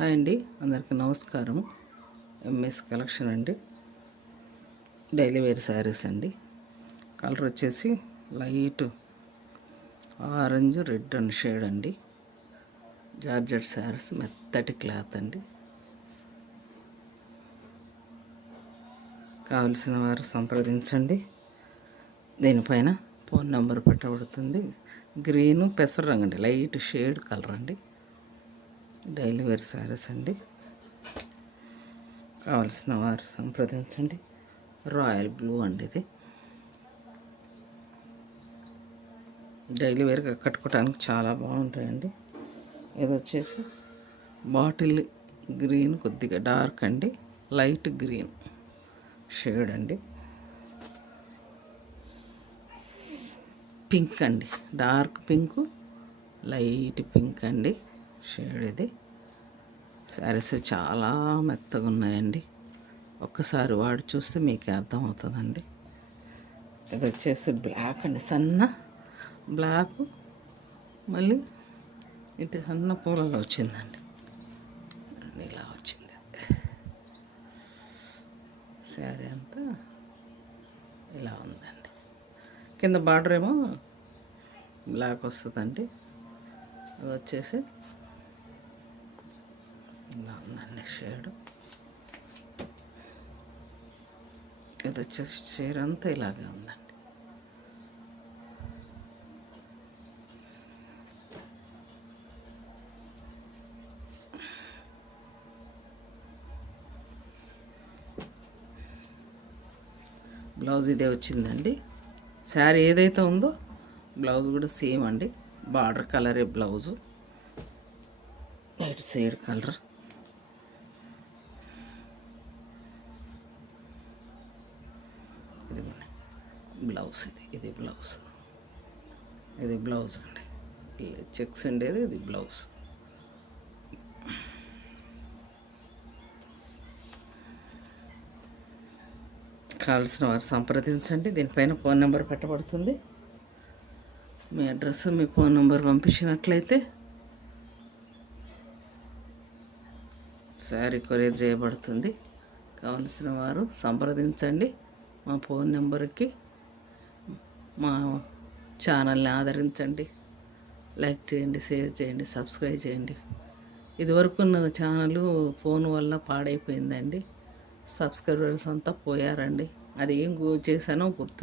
Hi అండి, అందరికీ నమస్కారం. ఎంఎస్ కలెక్షన్ అండి. డైలీ వేర్ శారీస్ అండి. కలర్ వచ్చేసి light orange red and shade అండి. జార్జెట్ శారీస్, మెత్తటి క్లాత్ అండి. కావలసిన వారు సంప్రదించండి. దీనిపైన ఫోన్ నెంబర్ పెట్టబడుతుంది. గ్రీను పెసర రంగు అండి, లైట్ షేడ్ కలర్ అండి. డైలీ వేర్ శారీస్ అండి. కావలసిన వారు సంప్రదించండి. రాయల్ బ్లూ అండి. ఇది డైలీ వేర్గా కట్టుకోవడానికి చాలా బాగుంటాయండి. ఇది వచ్చేసి బాటిల్ గ్రీన్, కొద్దిగా డార్క్ అండి, లైట్ గ్రీన్ షేడ్ అండి. పింక్ అండి, డార్క్ పింక్, లైట్ పింక్ అండి షేడ్. ఇది శారీస్ చాలా మెత్తగా ఉన్నాయండి. ఒక్కసారి వాడి చూస్తే మీకే అర్థమవుతుందండి. ఇది వచ్చేసి బ్లాక్ అండి, సన్న బ్లాక్, మళ్ళీ ఇటు సన్న పూలలో వచ్చిందండి. ఇలా వచ్చింది శారీ అంతా. ఇలా ఉందండి. కింద బార్డర్ ఏమో బ్లాక్ వస్తుందండి. అది వచ్చేసి ఇలా ఉందండి షేడ్. ఇది వచ్చేసి చీర అంతా ఇలాగే ఉందండి. బ్లౌజ్ ఇదే వచ్చిందండి. శారీ ఏదైతే ఉందో బ్లౌజ్ కూడా సేమ్ అండి. బార్డర్ కలరే బ్లౌజు, లైట్ షేడ్ కలర్. ఇది బ్లౌజ్, ఇది బ్లౌజ్, ఇది బ్లౌజ్ అండి. చెక్స్ ఉండేది ఇది బ్లౌజ్. కావాల్సిన వారు సంప్రదించండి. దీనిపైన ఫోన్ నెంబర్ పెట్టబడుతుంది. మీ అడ్రస్, మీ ఫోన్ నెంబర్ పంపించినట్లయితే శారీ కొరియర్ చేయబడుతుంది. కావలసిన వారు సంప్రదించండి. మా ఫోన్ నెంబర్కి మా ఛానల్ని ఆదరించండి. లైక్ చేయండి, షేర్ చేయండి, సబ్స్క్రైబ్ చేయండి. ఇదివరకు ఉన్న ఛానల్ ఫోన్ వల్ల పాడైపోయిందండి. సబ్స్క్రైబర్స్ అంతా పోయారండి. అది ఏం చేశానో గుర్తు